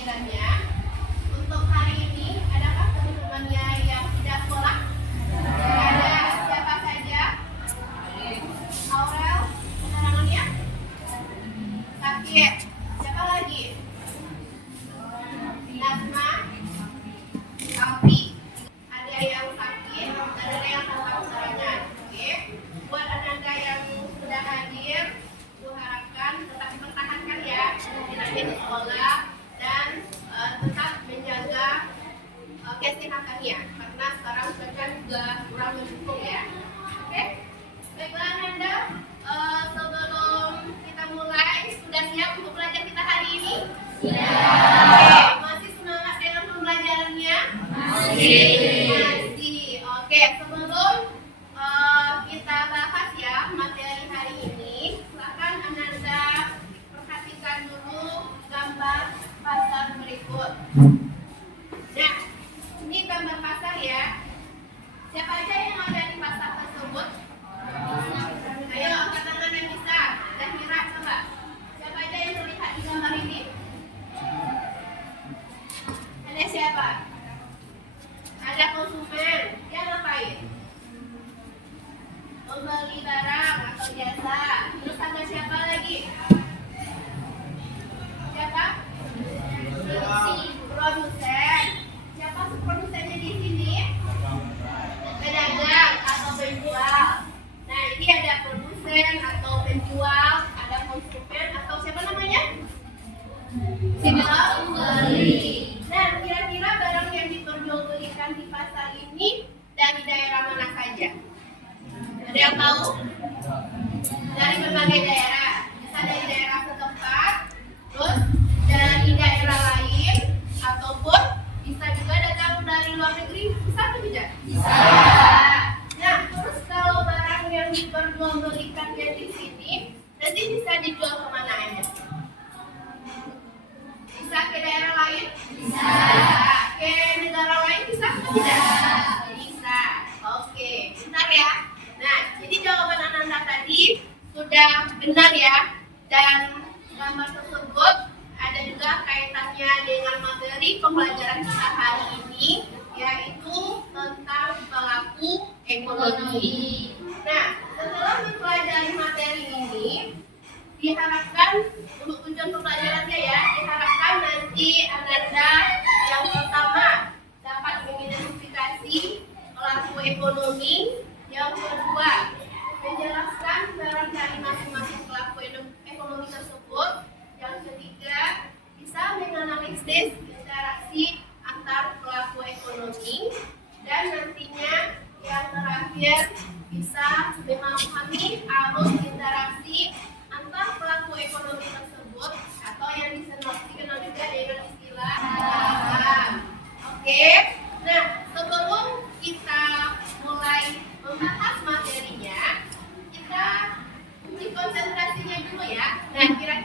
pembelajarannya. Untuk hari ini, adakah teman-temannya yang tidak sekolah? Ada. Siapa saja? Aurel, keterangannya? Sakit. Siapa lagi? Nazma, Alfi. Ada yang sakit dan ada yang tanpa keterangan. Oke. Buat Ananda yang sudah hadir, kuharapkan tetap mempertahankan ya rajin di sekolah dan tetap menjaga kesehatannya karena sekarang cuaca juga kurang mendukung ya. Oke. Baiklah Ananda, sebelum kita mulai, sudah siap untuk belajar kita hari ini? Oke, masih semangat dengan pembelajarannya? Masih. Oke, sebelum kita bahas ya materi hari ini, silakan Ananda perhatikan dulu gambar pasar berikut. Nah, ini gambar pasar ya. Siapa aja yang ada di pasar tersebut? Ayo angkat tangan yang bisa. Zahira coba. Siapa aja yang terlihat di gambar ini? Ada siapa? Ada konsumen. Dia ngapain? Membeli barang atau jasa. Terus ada siapa lagi? Siapa? Produsen. Siapa produsennya di sini? Pedagang atau penjual. Nah, ini ada produsen atau penjual, ada konsumen atau siapa namanya? Si pembeli. Nah, kira-kira barang yang diperjualbelikan di pasar ini dari daerah mana saja? Ada yang tahu? Dari berbagai daerah. Bisa dari daerah setempat, terus dari daerah lain, ataupun bisa juga datang dari luar negeri. Bisa atau tidak? Bisa. Nah, terus kalau barang yang diperjualbelikannya di sini, nanti bisa dijual kemana aja? Bisa ke daerah lain? Bisa. Ke negara lain bisa atau tidak? Bisa. Oke, benar ya. Nah, jadi jawaban Ananda tadi sudah benar ya. Dan gambar tersebut ada juga kaitannya dengan materi pembelajaran kita hari ini, yaitu tentang pelaku ekonomi. Nah, setelah mempelajari materi ini, diharapkan untuk tujuan pembelajarannya ya, diharapkan nanti Ananda yang pertama dapat mengidentifikasi pelaku ekonomi, yang kedua menjelaskan peran dari masing-masing pelaku ekonomi tersebut, yang ketiga bisa menganalisis interaksi antar pelaku ekonomi, dan nantinya yang terakhir bisa memahami arus interaksi antar pelaku ekonomi tersebut atau yang dikenal juga dengan istilah saham. Oke, nah sebelum kita mulai membahas materinya, kita uji konsentrasinya dulu ya. Nah, kira-kira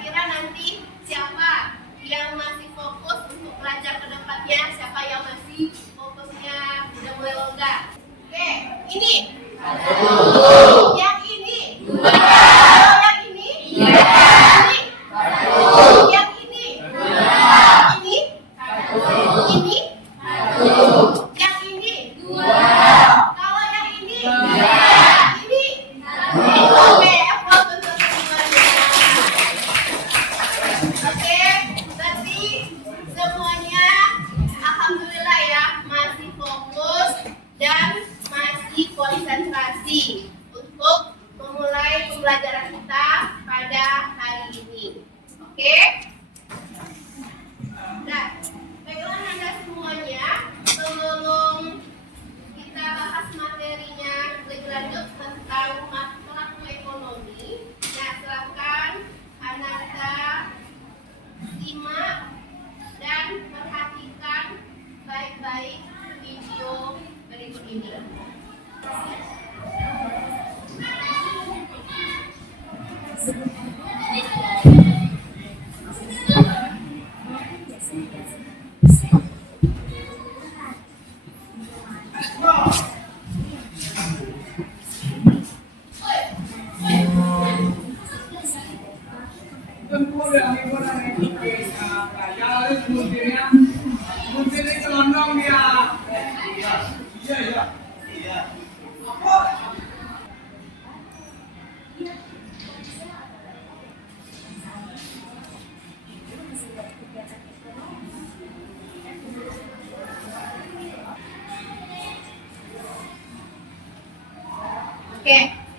Oke,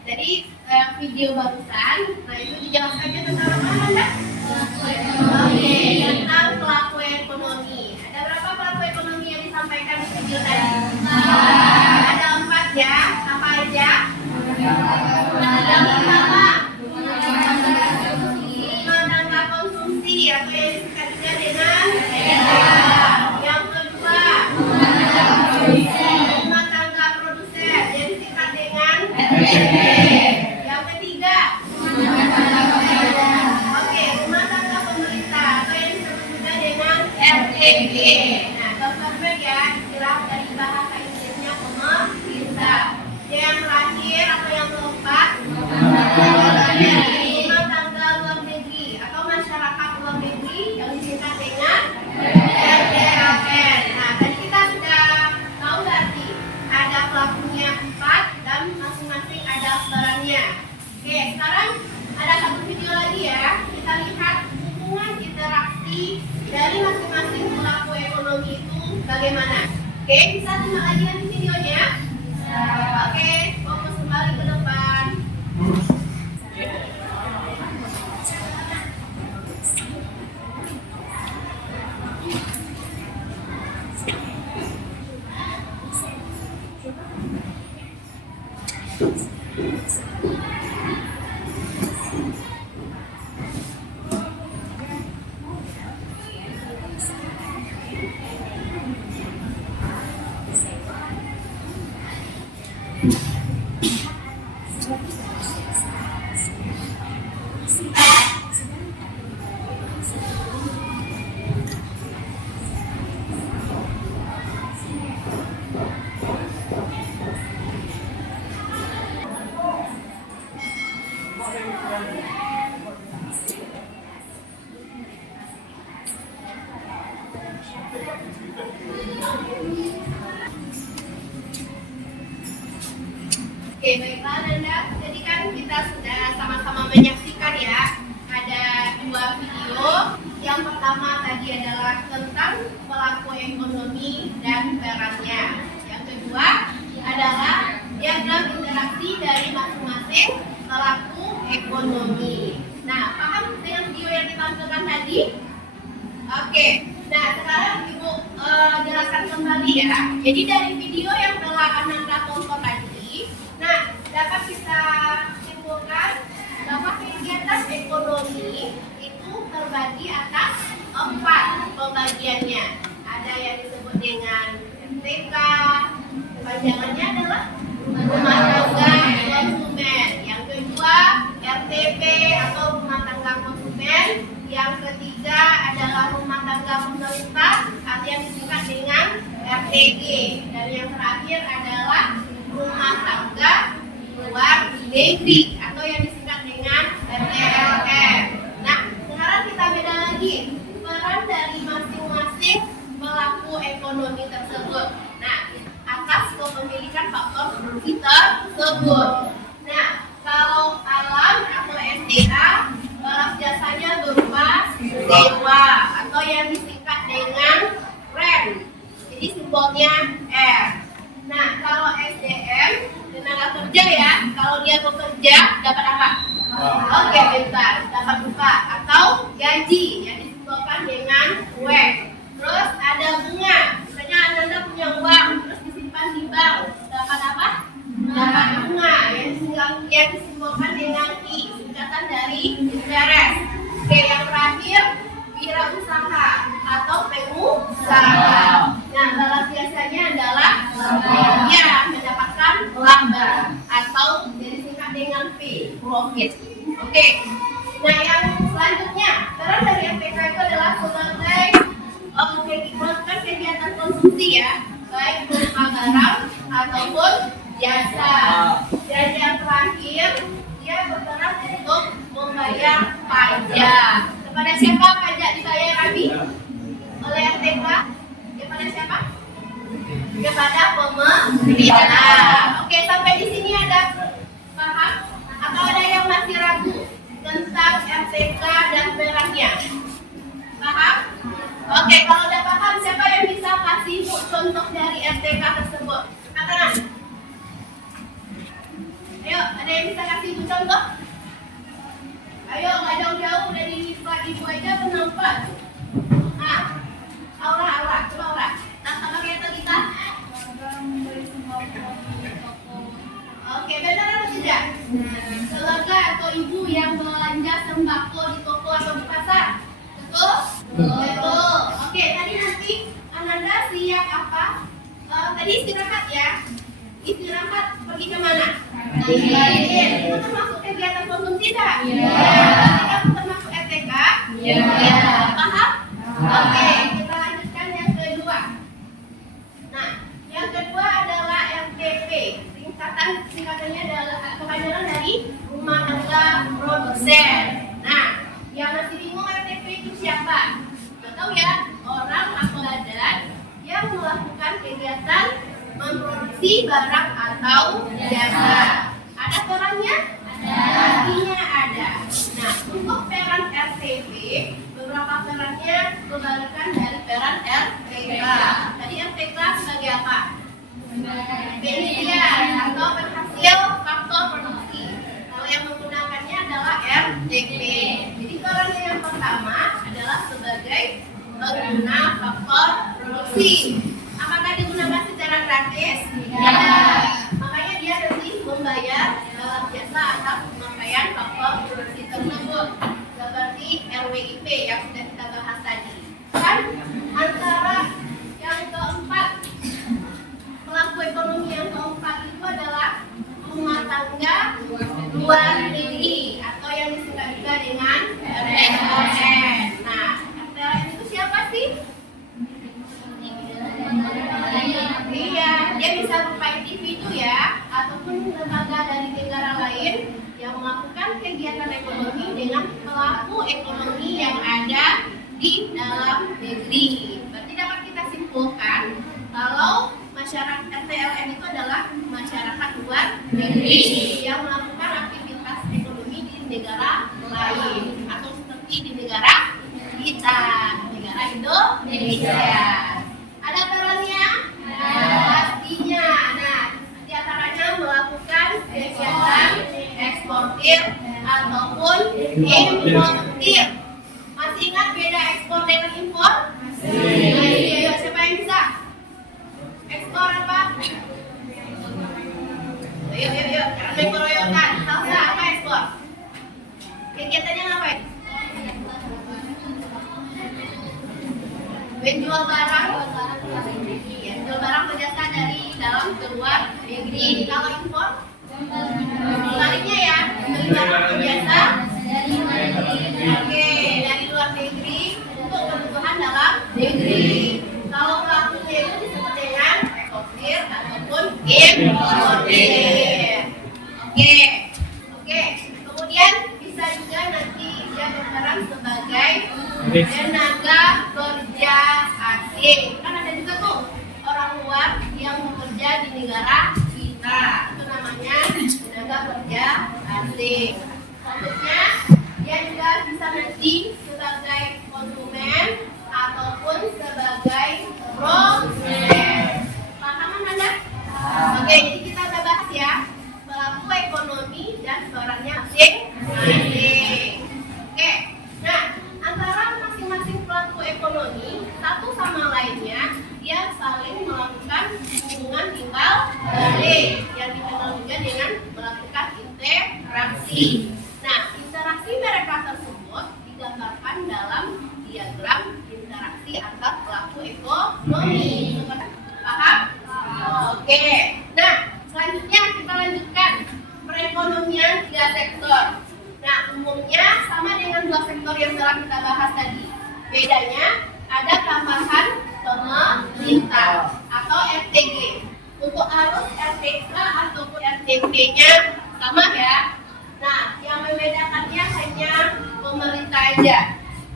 jadi video barusan, nah itu dijelaskannya tentang apa Anda? Tentang pelaku ekonomi. Ada berapa pelaku ekonomi yang disampaikan di video tadi? Ada 4 ya. Apa aja? Yang pertama, rumah tangga konsumsi atau yang disingkat juga dengan yang kedua, rumah tangga produsen yang disingkat dengan yang ketiga, oke, rumah tangga pemerintah atau yang disebut juga dengan RTB. Nah, contohnya ya, istilah dari bahasa Inggrisnya pemerintah. Yang terakhir atau yang keempat, rumah tangga luar negeri atau masyarakat luar negeri yang disingkat dengan RTLN. Nah, tadi kita sudah tahu berarti ada pelakunya 4 dan masing-masing ada barangnya. Oke, sekarang ada satu video lagi ya. Kita lihat hubungan interaksi dari masing-masing pelaku ekonomi itu bagaimana. Oke, bisa simak lagi nanti videonya. Oke, fokus kembali ke depan. Oke, baiklah Nanda. Jadi kan kita sudah sama-sama menyaksikan ya. Ada 2 video. Yang pertama tadi adalah tentang pelaku ekonomi dan perannya. Yang kedua adalah diagram interaksi dari masing-masing pelaku ekonomi. Nah, paham dengan video yang ditampilkan tadi? Oke. Nah, sekarang Ibu jelaskan kembali ya. Jadi dari video yang telah Ananda tonton tadi, nah, dapat kita simpulkan bahwa kegiatan ekonomi itu terbagi atas 4 pembagiannya. Ada yang disebut dengan MTK, panjangannya adalah rumah tangga konsumen. Yang kedua, RTP atau rumah tangga konsumen. Yang ketiga adalah rumah tangga pemerintah atau yang disingkat dengan RTG. Dan yang terakhir adalah rumah tangga luar negeri atau yang disingkat dengan RTLN. Nah, sekarang kita beda lagi peran dari masing-masing pelaku ekonomi tersebut. Nah, atas kepemilikan faktor produksi tersebut. Nah, kalau alam atau SDA, balas jasanya berupa sewa atau yang disingkat dengan rent. Jadi simbolnya R. Nah, kalau SDM, tenaga kerja ya, kalau dia bekerja dapat apa? Oke, bentar, dapat upah atau gaji yang disimbolkan dengan W. Terus ada bunga, misalnya Anda punya uang, terus disimpan di bank, dapat apa? Dapat bunga yang disimbolkan dengan I, singkatan dari interest. Oke, yang terakhir wirausaha atau pengusaha. Nah, balas biasanya adalah ya mendapatkan laba atau jadi singkat dengan P, profit. Oke. Nah, yang selanjutnya, peran dari MPK itu adalah sebagai melakukan kegiatan konsumsi ya, baik berupa barang ataupun jasa. Dan yang terakhir, dia berperan untuk membayar pajak. Kepada siapa pajak dibayar, Abi? Oleh RTK? Kepada siapa? Kepada pemerintah. Oke, sampai di sini ada paham? Atau ada yang masih ragu tentang RTK dan perannya? Paham? Oke, kalau udah paham, siapa yang bisa kasih contoh dari RTK tersebut? Angkat tangan. Ayo, ada yang bisa kasih ibu contoh? Ayo, nggak jauh-jauh dari ibu aja penampak. Nah, Aura, coba Aura. Sama kayak tadi kita. Oke, benar atau tidak? Keluarga atau ibu yang belanja sembako di toko atau di pasar? Betul? Betul. Oke, tadi nanti Ananda siap apa? Tadi istirahat ya. Istirahat pergi ke mana? Itu termasuk kegiatan konsumsi tidak? Iya. Kamu termasuk RTK? Iya. Paham? Oke, kita lanjutkan yang kedua. Nah, yang kedua adalah RTP. Singkatannya adalah kepanjangan dari Rumah Tangga Produsen. Nah, yang masih bingung RTP itu siapa? Nggak tahu ya, orang atau badan yang melakukan kegiatan memproduksi barang atau jasa. Ada perannya? Ada. Artinya ada. Nah, untuk peran RTP, beberapa perannya kebalikan dari peran RTK. Tadi RTK sebagai apa? Penelitian atau penghasil faktor produksi. Kalau yang menggunakannya adalah RTP. Jadi perannya yang pertama adalah sebagai pengguna faktor produksi. Apakah digunakan secara gratis? Tidak. Makanya dia nanti membayar dalam jasa atas pemakaian faktor produksi tersebut, seperti RWIP yang sudah kita bahas tadi. Dan antara yang keempat, pelaku ekonomi yang keempat itu adalah rumah tangga luar negeri atau yang disingkat juga dengan RTLN. Nah, RTLN itu siapa sih? Iya, dia bisa berupa individu ya, ataupun lembaga dari negara lain yang melakukan kegiatan ekonomi dengan pelaku ekonomi yang ada di dalam negeri. Berarti dapat kita simpulkan kalau masyarakat RTLN itu adalah masyarakat luar negeri yang melakukan aktivitas ekonomi di negara lain atau seperti di negara kita, negara Indonesia. Ada perannya? Pastinya. Nah, di antaranya melakukan kegiatan eksportir ataupun importir. Masih ingat beda ekspor dengan impor? Masih. Ayo, siapa yang bisa? Ekspor apa? Ayo, karena mengkoroyokan. Tahu nggak apa ekspor? Kegiatannya ngapain? Menjual barang. Iya, jual barang atau jasa dari dalam ke luar negeri. Kalau impor, sebaliknya ya, beli barang atau jasa dari luar negeri. Oke, dari luar negeri untuk kebutuhan dalam negeri. Kalau pelakunya itu disebut dengan eksportir ataupun importir. Oke. Kemudian bisa juga nanti dia berperan sebagai tenaga kerja asing. Kan ada juga tuh orang luar yang bekerja di negara kita. Itu namanya tenaga kerja asing. Selanjutnya dia juga bisa nanti sebagai konsumen ataupun sebagai produsen. Paham Anda? Oke, jadi kita udah bahas ya pelaku ekonomi dan perannya masing-masing. Oke, nah antara masing-masing pelaku ekonomi satu sama lainnya dia saling melakukan hubungan timbal balik yang dikenal juga dengan melakukan interaksi. Nah, interaksi mereka tersebut digambarkan dalam diagram interaksi antar pelaku ekonomi. Paham? Oke. Nah, selanjutnya kita lanjutkan perekonomian 3 sektor. Nah, umumnya sama dengan 2 sektor yang telah kita bahas tadi. Bedanya ada tambahan pemerintah atau RTG. Untuk arus RTK ataupun RTP-nya sama ya. Nah, yang membedakannya hanya pemerintah aja.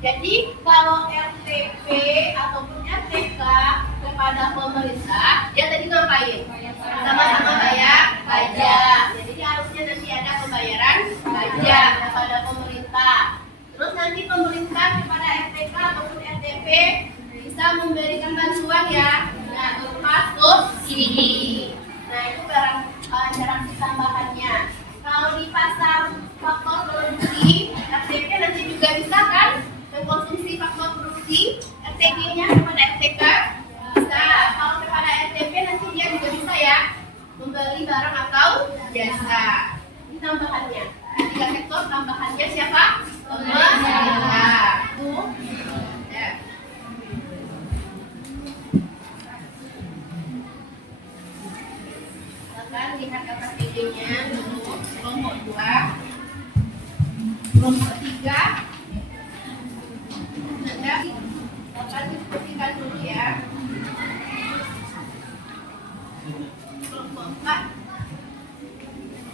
Jadi kalau RTP ataupun RTK kepada pemerintah, dia tadi ngapain? Sama-sama bayar pajak. Jadi harusnya nanti ada pembayaran pajak kepada pemerintah. Terus nanti pemerintah kepada RTK ataupun RTP bisa memberikan bantuan ya. Nah, berupa subsidi. Nah, itu cara tambahannya. Kalau di pasar faktor produksi, RTP nanti juga bisa kan mengkonsumsi faktor produksi, RTG-nya kepada RTK bisa. Kalau kepada RTP nanti dia juga bisa ya membeli barang atau jasa. Ini tambahannya. Tiga sektor tambahannya siapa? Pemerintah. Tuh. Ya. Silakan lihat KPD-nya dulu. Kelompok 2, kelompok 3. Dapat diskusikan dulu ya. Kelompok 4.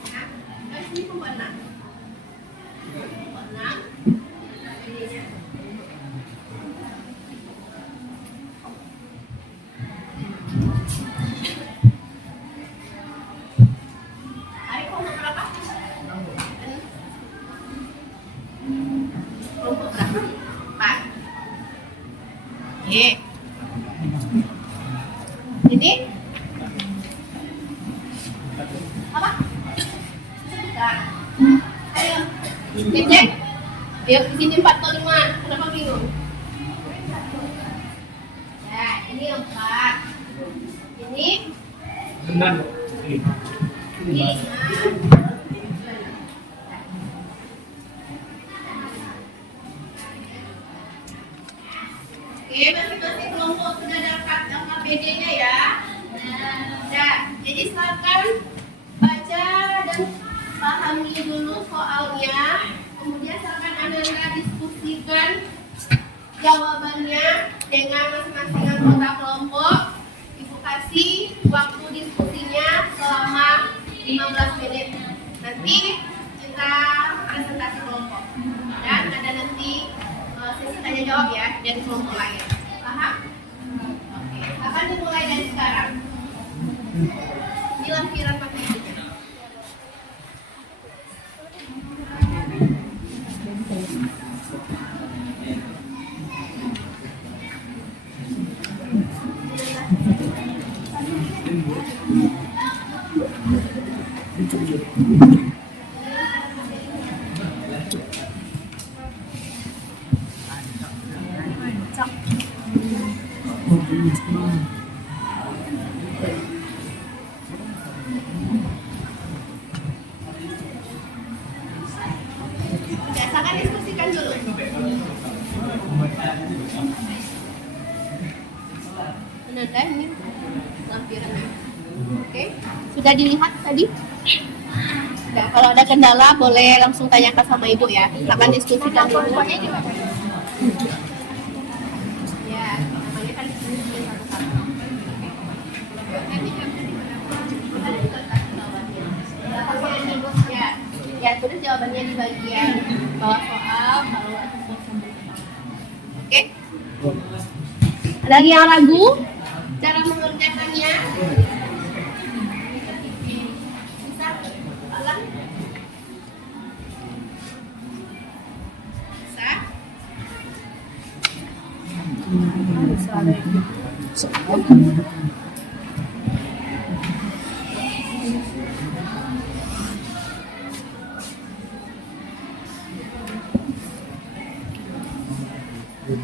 Nah, dari sini kelompok 6. Kelompok 6. KPD-nya. Ini apa? Bukan. Ayo, cek. Ayo di sini 4 atau 5. Kenapa bingung? Ya, ini 4. Ini 5. Oke, masing-masing kelompok sudah dapat KPD-nya ya. Nah, jadi silakan baca dan pahami dulu soalnya. Kemudian silakan Anda diskusikan jawabannya dengan masing-masing anggota kelompok. Ibu kasih waktu diskusinya selama 15 menit. Nanti kita presentasi kelompok. Dan ada nanti sesi tanya jawab ya dari kelompok lain. Paham? Oke. Akan dimulai dari sekarang. Ini lampiran KPD-nya. Silakan diskusikan dulu. Ada ini lampirannya. Oke, sudah dilihat tadi? Ya, kalau ada kendala boleh langsung tanyakan sama ibu ya. Silakan diskusikan dulu. Ya, namanya kan diskusi satu-satu. Ya, tulis jawabannya di bagian bawah soal kalau Oke? Ada lagi yang ragu? Cara mengerjakannya? Bisa? Ulang? Bisa?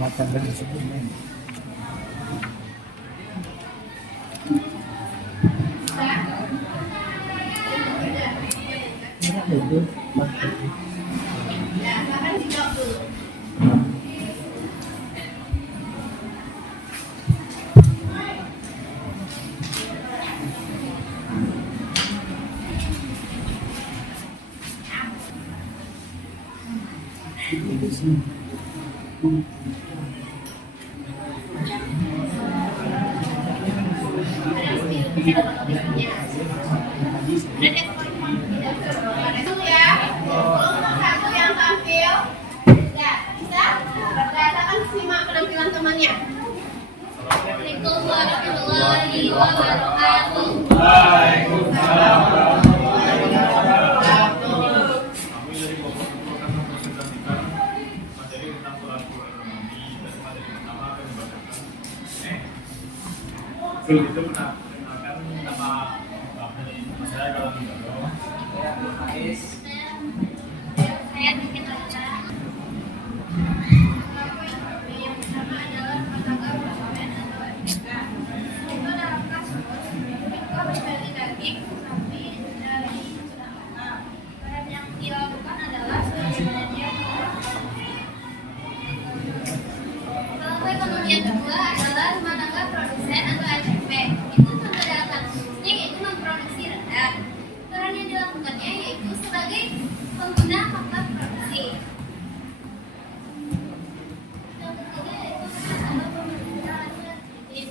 Makan dan sebagainya. Ya, silakan dijawab dulu. Ada itu ya. Kelompok 1 yang tampil. Ya, bisa? simak penampilan temannya. Assalamualaikum warahmatullahi wabarakatuh. Waalaikumsalam. Kami dari Bogor akan mempresentasikan materi tentang pelaku ekonomi dan materi pertama akan dibacakan. Sebelum itu perkenalkan nama saya kalau tidak Saya Tiket Aca. Yang pertama adalah penangkap konsumen atau FTK. Itu dalam kasus mereka membeli daging sapi dari yang sudah matang. Dan yang dilakukan adalah sebagaimana dia Pelaku ekonomi yang kedua adalah rumah tangga produsen atau RTP. Itu contoh dalam kasusnya yaitu memproduksi rendang. Peran yang dilakukannya yaitu sebagai pengguna faktor produksi. Yang ketiga yaitu adalah pemerintah administratif.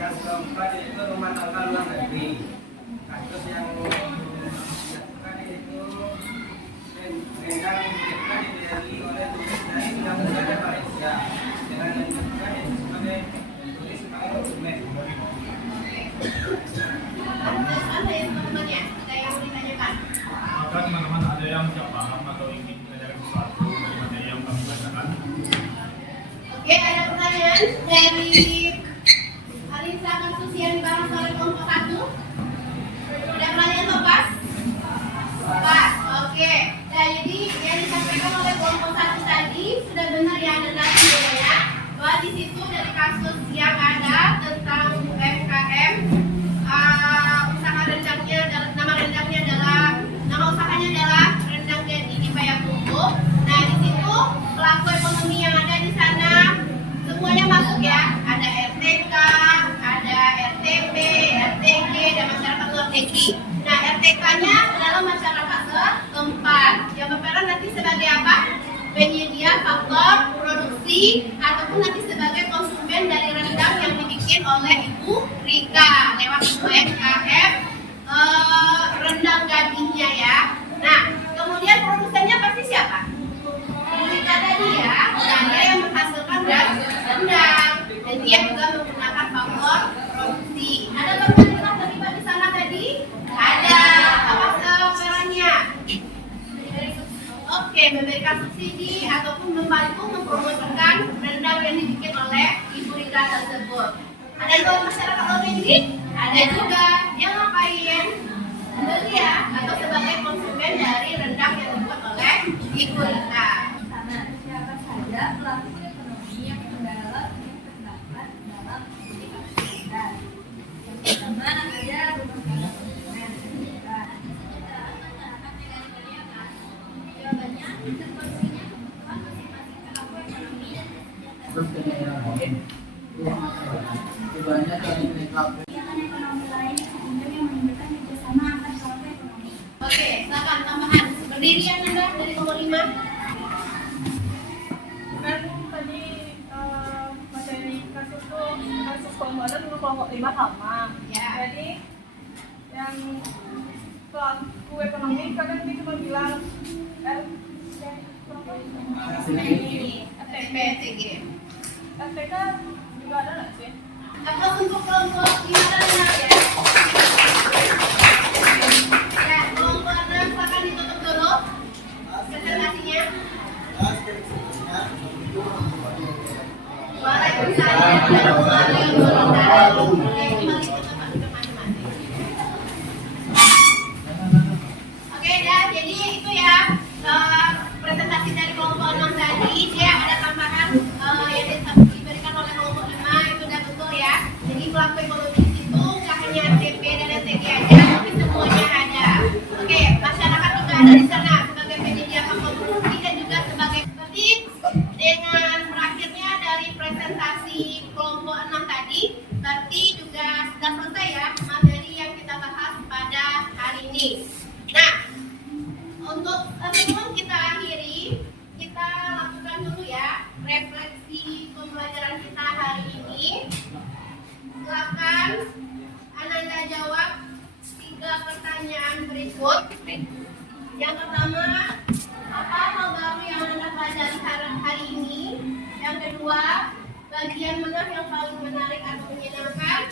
Yang keempat itu rumah tangga luar negeri. Kasus yang dilakukan itu rendang yang dibeli oleh turis dari yang berada Malaysia dengan menunjukkan itu sebagai turis sebagai dokumen. Terus apa ya teman-temannya? Ada yang mau ditanyakan? maka teman-teman ada yang tidak paham atau ingin menanyakan sesuatu dari materi yang kami bacakan. Oke, ada pertanyaan dari Alisa Konsusian dibangun oleh kelompok 1. Ada pertanyaan Topas? Topas, oke. Nah, jadi yang disampaikan oleh kelompok 1 tadi sudah benar ya Anda semuanya, bahwa di situ dari kasus yang ada tentang UMKM, usaha rendangnya, nama usahanya adalah Rendang Jadi di Payakumbuh. Nah, di situ pelaku ekonomi yang ada di sana semuanya masuk ya. Ada RTK, ada RTP, RTG, dan masyarakat luar negeri. Nah, RTK-nya adalah masyarakat setempat yang berperan nanti sebagai apa? Penyedia faktor produksi ataupun nanti sebagai konsumen dari rendang yang dibikin oleh Ibu Rika lewat UMKM rendang gadingnya ya. Nah, kemudian produsennya pasti siapa? Ibu Rika tadi ya. Nah, dia yang menghasilkan rendang dan dia juga menggunakan faktor produksi. Ada teman-teman terlibat di sana tadi? Ada. Apa perannya? Oke, memberikan subsidi ataupun membantu mempromosikan rendang yang dibikin oleh Ibu Rika tersebut. Ada juga masyarakat luar negeri? Ada juga. Yang ngapain? Beli ya, atau sebagai konsumen dari rendang yang dibuat oleh Ibu Rika. Nah, siapa saja pelaku ekonomi yang terdapat dalam studi kasus kita? Yang pertama ada rumah tangga konsumen. Jawabannya terporsinya kebutuhan masing-masing pelaku ekonomi dan kesejahteraan. Kegiatan ekonomi lain sehingga yang menimbulkan kerjasama antar pelaku ekonomi. Oke, silakan tambahan. Berdirian Anda dari nomor 5. Kan tadi materi kasus tuh kasus kelompok dulu kelompok 5 sama. Ya. Jadi yang pelaku ekonomi kadang dia cuma bilang FTP, TG. FTK juga ada nggak sih? Atau untuk kelompok 5 dan 6 ya. Ya, kelompok 6 silakan ditutup dulu presentasinya. Waalaikumsalam warahmatullahi wabarakatuh. Oke, kembali ke tempat duduk masing-masing. Oke, dah. Jadi itu ya presentasi dari kelompok 6 tadi. Dia ada tambahan yang diberikan oleh kelompok 5 itu udah betul ya. Jadi pelaku ekonomi di situ nggak hanya RTP dan RTG aja, tapi semuanya ada. Oke, masyarakat juga ada di sana sebagai penyedia faktor produksi dan juga sebagai seperti dengan berakhirnya dari presentasi kelompok 6 tadi, berarti juga sudah selesai ya materi yang kita bahas pada hari ini. Nah, untuk sebelum kita akhiri, kita lakukan dulu ya refleksi pembelajaran kita hari ini. Silakan Ananda jawab 3 pertanyaan berikut. Yang pertama, apa hal baru yang Ananda pelajari hari ini? Yang kedua, bagian mana yang paling menarik atau menyenangkan?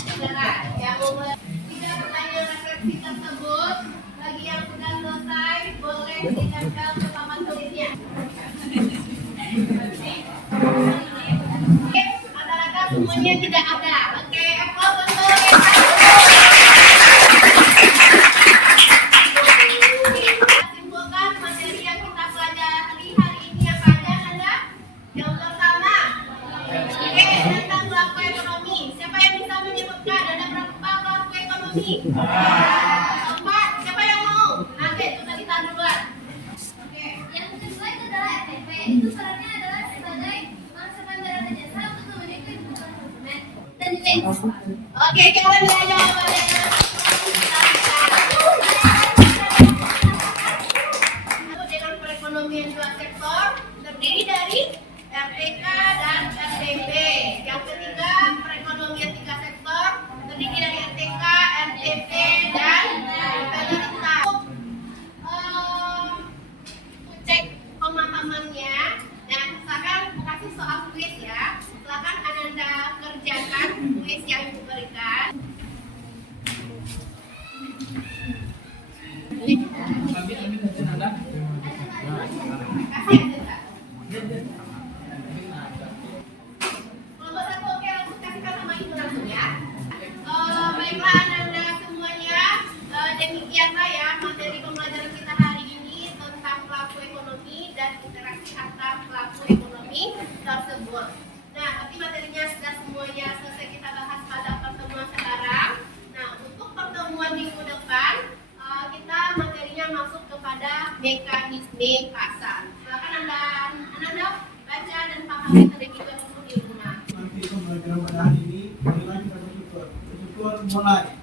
Saudara, yang mau 3 pertanyaan refleksi tersebut, bagi yang sudah selesai, boleh ditempel ke papan tulisnya. Oke, rata-rata semuanya tidak ada. Oke, applause untuk simpulkan materi yang kita pelajari hari ini apa aja, Anda? Yang pertama, oke, tentang pelaku ekonomi. Siapa yang bisa menyebutkan ada berapa pelaku ekonomi? 4. Siapa yang mau? Oke, coba kita duluan. Oke. Yang kedua itu adalah RTP. Itu perannya adalah sebagai masukan barang dan jasa untuk memenuhi kebutuhan konsumen dan nilai ekspor. Oke, kalian bisa jawabannya. Dengan perekonomian 2 sektor terdiri dari RTK dan RTP. Yang ketiga, perekonomian 3 sektor terdiri dari RTK, RTP, dan pemerintah. Cek pemahamannya. Dan sekarang kasih soal kuis ya. Silakan Ananda kerjakan kuis yang diberikan. Kasih Ananda. Kelompok 1 oke, langsung kasihkan sama ibu langsung ya. Baiklah Ananda semuanya, demikianlah ya materi pembelajaran kita hari ini tentang pelaku ekonomi dan interaksi antar pelaku ekonomi tersebut. Nah, nanti materinya sudah semuanya selesai kita bahas pada pertemuan sekarang. Nah, untuk pertemuan minggu depan, kita materinya masuk kepada mekanisme pasar. Silakan Ananda baca dan pahami terlebih dahulu di rumah. Nanti pembelajaran pada hari ini, kembali lagi pada tutor mulai.